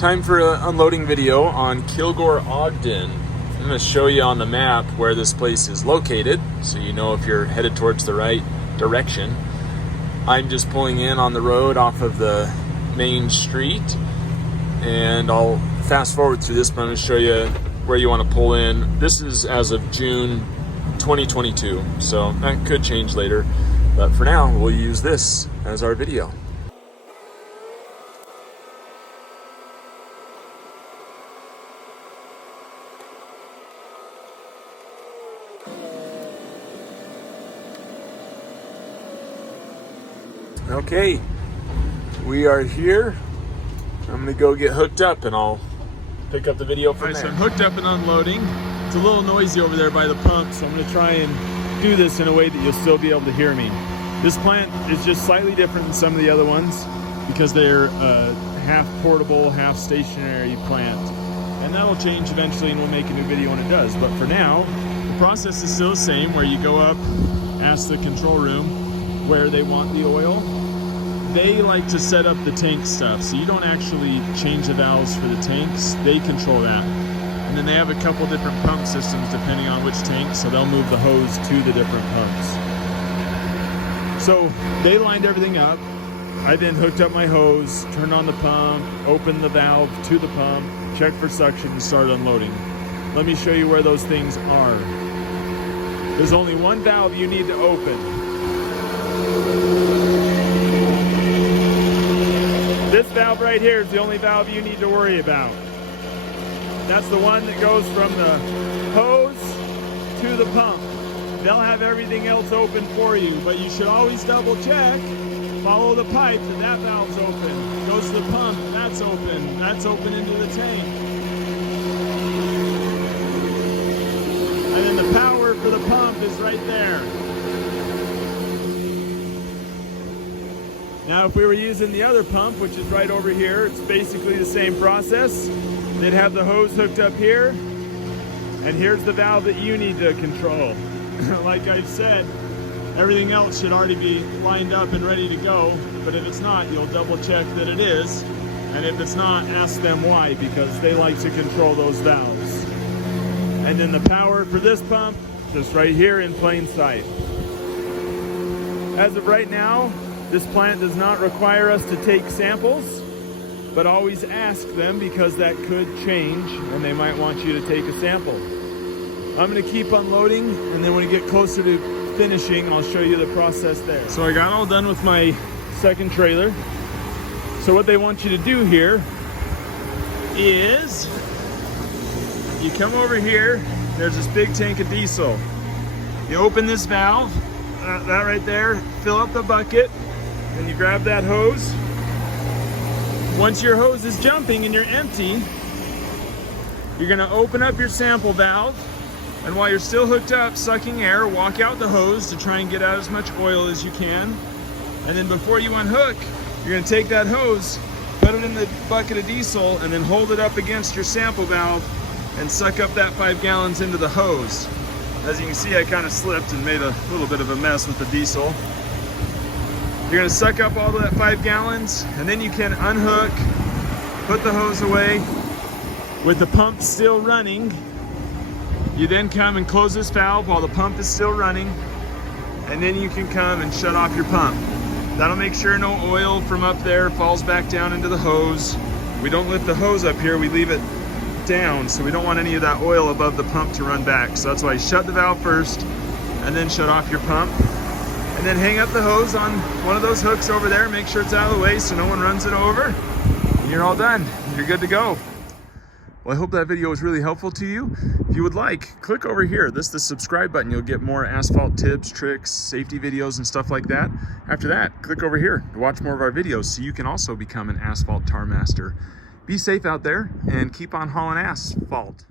Time for an unloading video on Kilgore Ogden. I'm going to show you on the map where this place is located, so you know if you're headed towards the right direction. I'm just pulling in on the road off of the main street, and I'll fast forward through this, but I'm going to show you where you want to pull in. This is as of June 2022, so that could change later, but for now we'll use this as our video. Okay, we are here. I'm gonna go get hooked up and I'll pick up the video from there. So I'm hooked up and unloading. It's a little noisy over there by the pump, so I'm gonna try and do this in a way that you'll still be able to hear me. This plant is just slightly different than some of the other ones because they're a half portable, half stationary plant. And that'll change eventually and we'll make a new video when it does. But for now, the process is still the same, where you go up, ask the control room where they want the oil. They like to set up the tank stuff, so you don't actually change the valves for the tanks. They control that. And then they have a couple different pump systems depending on which tank, so they'll move the hose to the different pumps. So they lined everything up. I then hooked up my hose, turned on the pump, opened the valve to the pump, checked for suction, and started unloading. Let me show you where those things are. There's only one valve you need to open. This valve right here is the only valve you need to worry about. That's the one that goes from the hose to the pump. They'll have everything else open for you, but you should always double check. Follow the pipe, and that valve's open. Goes to the pump, that's open. That's open into the tank. And then the power for the pump is right there. Now, if we were using the other pump, which is right over here, it's basically the same process. They'd have the hose hooked up here, and here's the valve that you need to control. Like I've said, everything else should already be lined up and ready to go, but if it's not, you'll double check that it is, and if it's not, ask them why, because they like to control those valves. And then the power for this pump, just right here in plain sight. As of right now, this plant does not require us to take samples, but always ask them because that could change and they might want you to take a sample. I'm going to keep unloading, and then when we get closer to finishing, I'll show you the process there. So I got all done with my second trailer. So what they want you to do here is you come over here, there's this big tank of diesel. You open this valve, that right there, fill up the bucket, and you grab that hose. Once your hose is jumping and you're empty, you're gonna open up your sample valve, and while you're still hooked up, sucking air, walk out the hose to try and get out as much oil as you can. And then before you unhook, you're gonna take that hose, put it in the bucket of diesel, and then hold it up against your sample valve and suck up that 5 gallons into the hose. As you can see, I kind of slipped and made a little bit of a mess with the diesel. You're gonna suck up all of that 5 gallons, and then you can unhook, put the hose away. With the pump still running, you then come and close this valve while the pump is still running, and then you can come and shut off your pump. That'll make sure no oil from up there falls back down into the hose. We don't lift the hose up here, we leave it down, so we don't want any of that oil above the pump to run back. So that's why you shut the valve first, and then shut off your pump. And then hang up the hose on one of those hooks over there, make sure it's out of the way so no one runs it over, and you're all done. You're good to go. Well, I hope that video was really helpful to you. If you would like, click over here. This is the subscribe button. You'll get more asphalt tips, tricks, safety videos, and stuff like that. After that, click over here to watch more of our videos so you can also become an asphalt tar master. Be safe out there and keep on hauling asphalt.